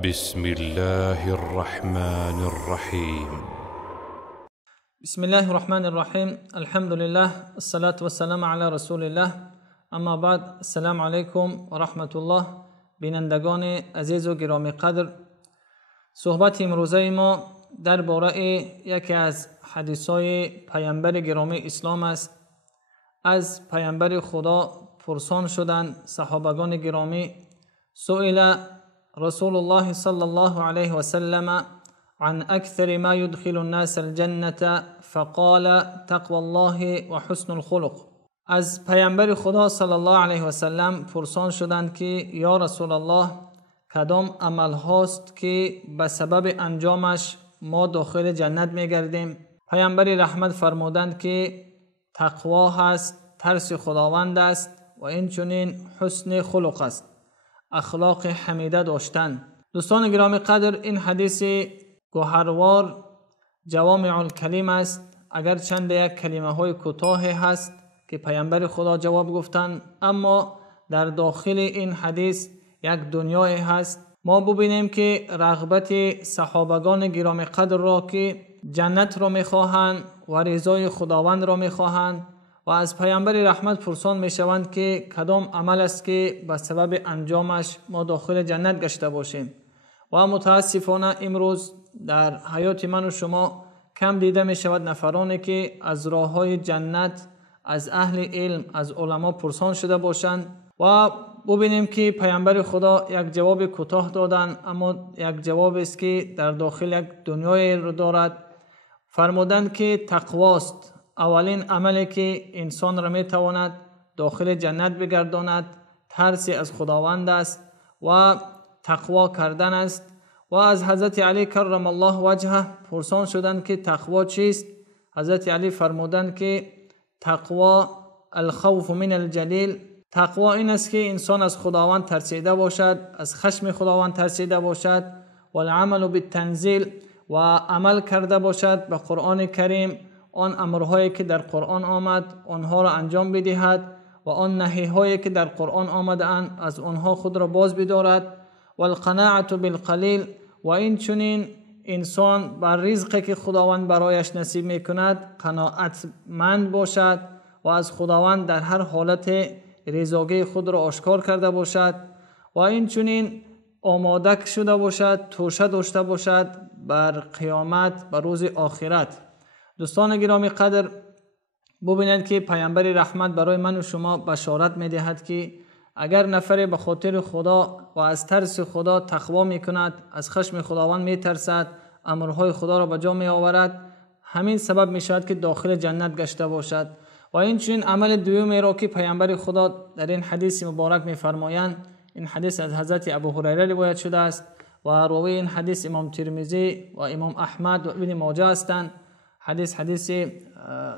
بسم الله الرحمن الرحيم. بسم الله الرحمن الرحيم. الحمد لله الصلاة والسلام على رسول الله. اما بعد، السلام علیکم و رحمت الله. بینندگان عزیز و گرامی قدر، صحبت امروزه ما درباره یکی از حدیث‌های پیامبر گرامی اسلام است. از پیامبر خدا پرسان شدند صحابگان گرامی: سئل رسول الله صلی الله علیه و سلم عن اکثر ما يدخل الناس الجنة فقال تقوى الله و حسن الخلق. از پیامبر خدا صلی الله علیه و سلم پرسان شدند که یا رسول الله، کدام عمل هاست که به سبب انجامش ما داخل جنت میگردیم؟ پیامبر رحمت فرمودند که تقوا هست، ترس خداوند است و اینچنین حسن خلق است، اخلاق حمیده داشتن. دوستان گرامی قدر، این حدیث گوهروار جوامع الکلم است. اگر چند یک کلمه های کوتاه هست که پیامبر خدا جواب گفتند، اما در داخل این حدیث یک دنیای هست. ما ببینیم که رغبت صحابگان گرامی قدر را که جنت را میخواهند و رضای خداوند را میخواهند و از پیامبر رحمت پرسان میشوند که کدام عمل است که به سبب انجامش ما داخل جنت گشته باشیم. و متاسفانه امروز در حیات من و شما کم دیده می شود نفرانی که از راه های جنت از اهل علم، از علما پرسان شده باشند و ببینیم که پیامبر خدا یک جواب کوتاه دادن، اما یک جواب است که در داخل یک دنیای رو دارد. فرمودند که تقواست اولین عملی که انسان را می تواند داخل جنت بگرداند. ترس از خداوند است و تقوا کردن است. و از حضرت علی کرم الله وجهه پرسان شدند که تقوا چیست؟ حضرت علی فرمودند که تقوا الخوف من الجلیل. تقوا این است که انسان از خداوند ترسیده باشد، از خشم خداوند ترسیده باشد، و العمل بالتنزیل، و عمل کرده باشد به قرآن کریم، آن امرهایی که در قرآن آمد آنها را انجام بدهد و آن نهیهایی که در قرآن آمدند از آنها خود را باز بدارد. و القناعة بالقلیل، و این چنین انسان بر رزقی که خداوند برایش نصیب میکند قناعتمند باشد و از خداوند در هر حالت رضاگی خود را آشکار کرده باشد و این چنین آماده شده باشد، توشه داشته باشد بر قیامت، بر روز آخرت. دوستان گرامی قدر، ببینید که پیامبر رحمت برای من و شما بشارت میدهد که اگر نفری به خاطر خدا و از ترس خدا تقوا میکند، از خشم خداوند میترسد، امرهای خدا را به جا می آورد، همین سبب میشود که داخل جنت گشته باشد. و این چنین عمل دومی را که پیامبر خدا در این حدیث مبارک میفرمایند، این حدیث از حضرت ابو هریره روایت شده است و راوی این حدیث امام ترمذی و امام احمد و ابن ماجه هستند. حدیث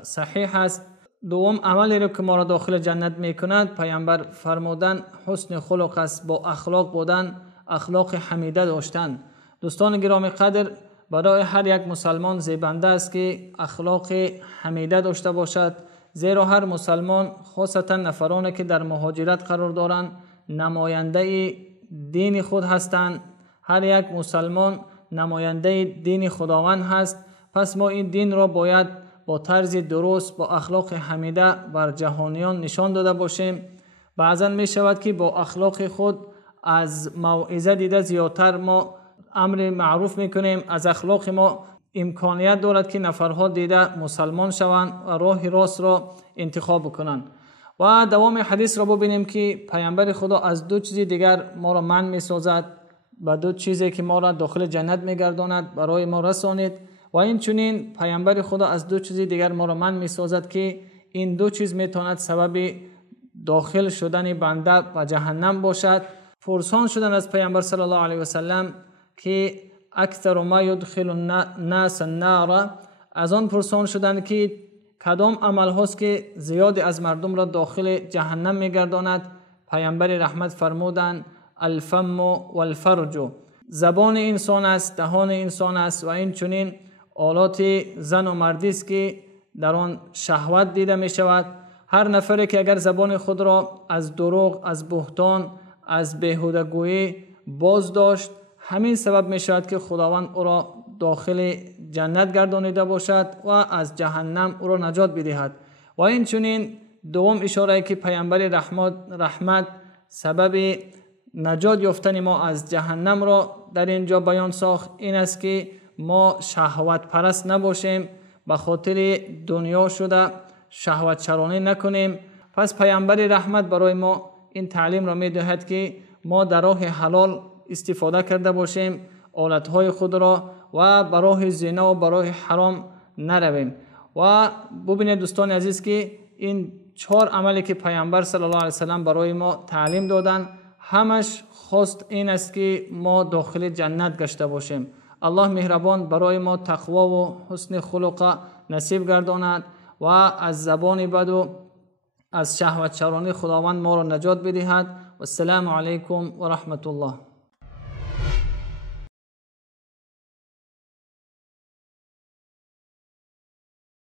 صحیح است. دوم عملی رو که ما را داخل جنت میکند، پیامبر فرمودن حسن خلق است، با اخلاق بودن، اخلاق حمیده داشتن. دوستان گرامی قدر، برای هر یک مسلمان زیبنده است که اخلاق حمیده داشته باشد، زیرا هر مسلمان، خاصتا نفرانی که در مهاجرت قرار دارند، نماینده دین خود هستند. هر یک مسلمان نماینده دین خداوند هست. پس ما این دین را باید با طرز درست، با اخلاق حمیده بر جهانیان نشان داده باشیم. بعضا می شود که با اخلاق خود از موعظه دیده زیادتر ما امر معروف میکنیم. از اخلاق ما امکانیت دارد که نفرها دیده مسلمان شوند و راه راست را انتخاب کنند. و دوام حدیث را ببینیم که پیامبر خدا از دو چیز دیگر ما را منع میسازد، و دو چیزی که ما را داخل جنت میگرداند برای ما رسانید. و این چنین پیامبر خدا از دو چیز دیگر ما را منع میسازد که این دو چیز میتواند سبب داخل شدن بنده و جهنم باشد. پرسان شدن از پیامبر صلی الله علیه و سلم که اکثر ما يدخل الناس النار، از آن پرسان شدن که کدام عمل هاست که زیاد از مردم را داخل جهنم میگرداند. پیامبر رحمت فرمودند الفم والفرج، زبان انسان است، دهان انسان است و این چنین آلات زن و مردی است که در آن شهوت دیده می شود. هر نفری که اگر زبان خود را از دروغ، از بهتان، از بیهوده‌گویی باز داشت، همین سبب می شود که خداوند او را داخل جنت گردانیده باشد و از جهنم او را نجات بدهد. و این چنین دوم اشاره که پیامبر رحمت سبب نجات یافتن ما از جهنم را در اینجا بیان ساخت، این است که ما شهوت پرست نباشیم، به خاطر دنیا شده شهوت چرانی نکنیم. پس پیامبر رحمت برای ما این تعلیم را می دهد که ما در راه حلال استفاده کرده باشیم، آلتهای خود را، و بر راه زنا و بر راه حرام نرویم. و ببینید دوستان عزیز که این 4 عملی که پیامبر صلی الله علیه وسلم برای ما تعلیم دادن، همش خواست این است که ما داخل جنت گشته باشیم. الله مهربان برای ما تقوا و حسن خلق نصیب گرداند و از زبان بد و از شهوت چرانی خداوند ما را نجات بدهد. و السلام علیکم و رحمت الله.